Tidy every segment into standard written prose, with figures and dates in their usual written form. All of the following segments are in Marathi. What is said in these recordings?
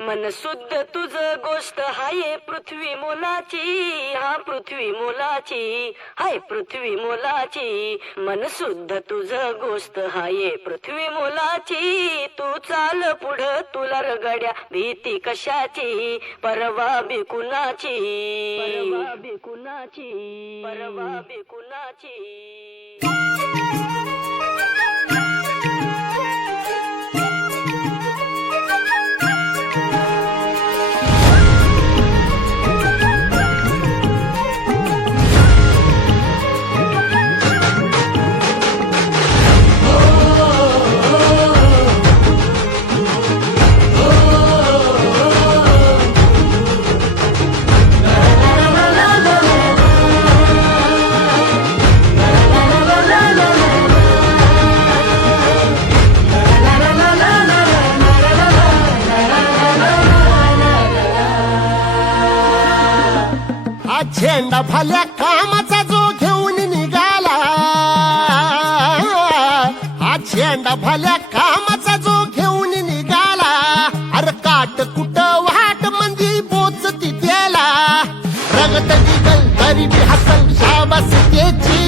मन शुद्ध तुझ गोष्ट हाय पृथ्वी मोलाची, हा पृथ्वी मोलाची, हाय पृथ्वी मोलाची. मन शुद्ध तुझ गोष्ट हाय पृथ्वी मोलाची. तू चाल पुढं तुला रगड्या भीती कशाची, परवा बी कुणाची, परवा बी कुणाची, परवा बी कुणाची. झेंडा भल्या कामाचा जो घेऊन निघाला, हा झेंडा भल्या कामाचा जो घेऊन निघाला. अरे काट कुट वाट मंदी पोचती त्याला, रगत निघल तरी बी हसल शाबास त्याची,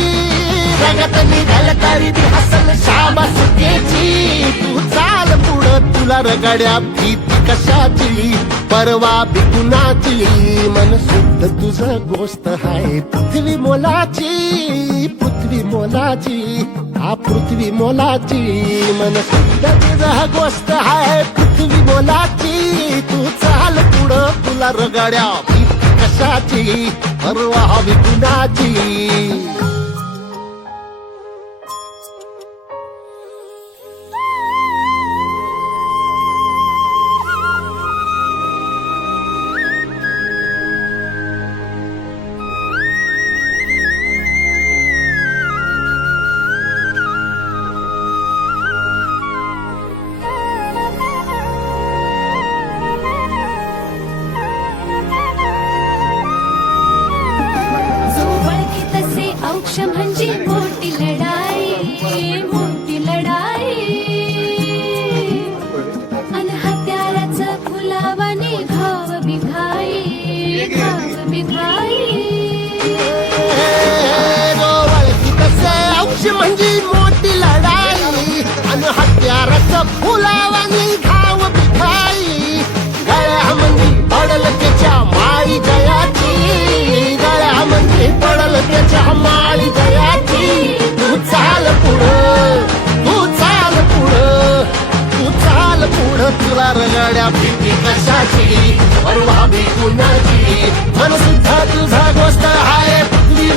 रगत निघल तरी बी हसल शाबास त्याची. तू चाल पुढं तुला रगड्या भीती कशाची, परवा बी कुणाची. मन शुद्ध तुझं गोष्ट हाय पृथ्वी मोलाची, पृथ्वी मोलाची, हा पृथ्वी मोलाची. मन शुद्ध तुझं गोष्ट हाय पृथ्वी मोलाची. तू चाल पुढं तुला रगड्या भीती कशाची, परवा बी कुणाची. म्हणजे मोठी लढाई, मोठी लढाई. अन हत्याराचं फुलावाने घाव बिघाई, घाव बिघाई. औष म्हणजे मोठी लढाई, अन हत्याराचं फुलावाने घाव बिघाई. गळ्यामध्ये पडल त्याच्या माळी जयाची, गळ्यामध्ये पडल त्याच्या माळी जयाची. तू चाल पुढं, तू चाल पुढं, तू चाल पुढं तुला रगड्या भीती कशाची, परवा बी कुणाची. मन सुद्धा तुझा गोष्ट हाय पृथ्वी.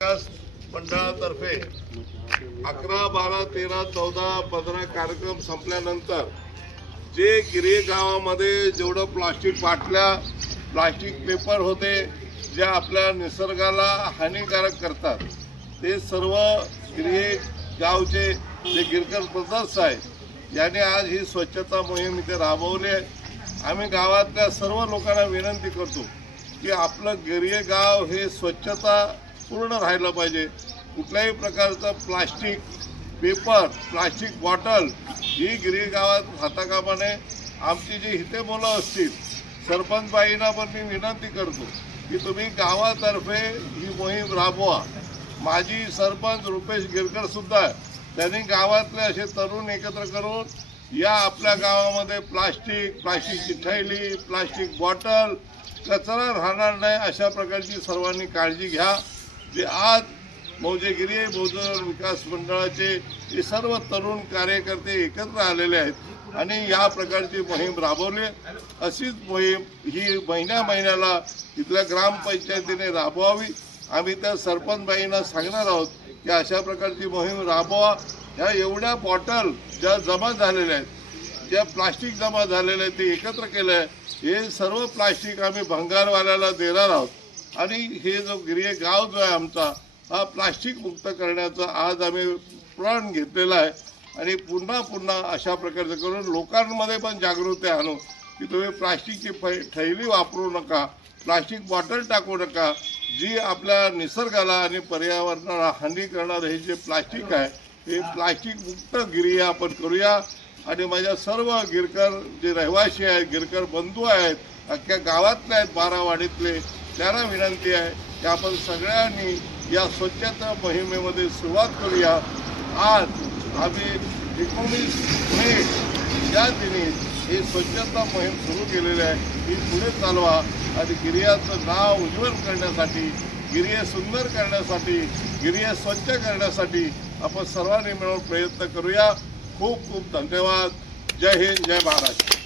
विकास मंडळातर्फे 11, 12, 13, 14, 15 कार्यक्रम संपल्यानंतर जे गिरे गावामध्ये जेवढं प्लास्टिक बाटल्या, प्लास्टिक पेपर होते, जे आपल्या निसर्गाला हानिकारक करतात, ते सर्व गिरे गावचे जे गिरकर ब्रदर्स आहेत यांनी आज ही स्वच्छता मोहीम इथे राबवली आहे. आम्ही गावातल्या सर्व लोकांना विनंती करतो की आपलं गिरे गाव हे स्वच्छता पूर्ण राहिलं पाहिजे. कुठल्याही प्रकारचं प्लास्टिक पेपर, प्लास्टिक बॉटल ही गिरी गावात राहता कामा नये. आमची जी हिते मुलं असतील, सरपंच बाईंना पण मी विनंती करतो की तुम्ही गावातर्फे ही मोहीम राबवा. माजी सरपंच रुपेश गिरकर सुद्धा त्यांनी गावातले असे तरुण एकत्र करून या आपल्या गावामध्ये प्लास्टिकची थैली, प्लास्टिक बॉटल, कचरा राहणार नाही अशा प्रकारची सर्वांनी काळजी घ्या. जे आज मौजेगिरी बहुजन विकास मंडळाचे हे सर्व तरुण कार्यकर्ते एकत्र आलेले आहेत आणि या प्रकारची मोहीम राबवली. अशीच मोहीम ही महिन्याला इथल्या ग्रामपंचायतीने राबवावी. आम्ही त्या सरपंचबाईंना सांगणार आहोत की अशा प्रकारची मोहीम राबवा. ह्या एवढ्या बॉटल ज्या जमा झालेल्या आहेत, ज्या प्लास्टिक जमा झालेलं आहे ते एकत्र केलं आहे, हे सर्व प्लास्टिक आम्ही भंगारवाल्याला देणार आहोत. आणि हे जो गिरे गाव जो आहे आमचा, हा प्लास्टिक मुक्त करण्याचा आज आम्ही प्रण घेतलेला आहे. आणि पुन्हा अशा प्रकारचं करून लोकांमध्ये पण जागृती आणू की तुम्ही प्लास्टिकची थैली वापरू नका, प्लास्टिक बॉटल टाकू नका. जी आपल्या निसर्गाला आणि पर्यावरणाला हानी करणारं हे जे प्लास्टिक आहे हे प्लास्टिक मुक्त गिरिया आपण करूया. आणि माझ्या सर्व गिरकर जे रहिवासी आहेत, गिरकर बंधू आहेत, अख्ख्या गावातले आहेत, बारावाडीतले, त्यांना विनंती आहे की आपण सगळ्यांनी या स्वच्छता मोहिमेमध्ये सुरुवात करूया. आज आम्ही 19 मे या दिनी ही स्वच्छता मोहीम सुरू केलेली आहे. ही पुढे चालवा आणि गिरियाचं नाव उज्ज्वल करण्यासाठी, गिरिये सुंदर करण्यासाठी, गिरिये स्वच्छ करण्यासाठी आपण सर्वांनी मिळून प्रयत्न करूया. खूप खूप धन्यवाद. जय हिंद, जय महाराष्ट्र.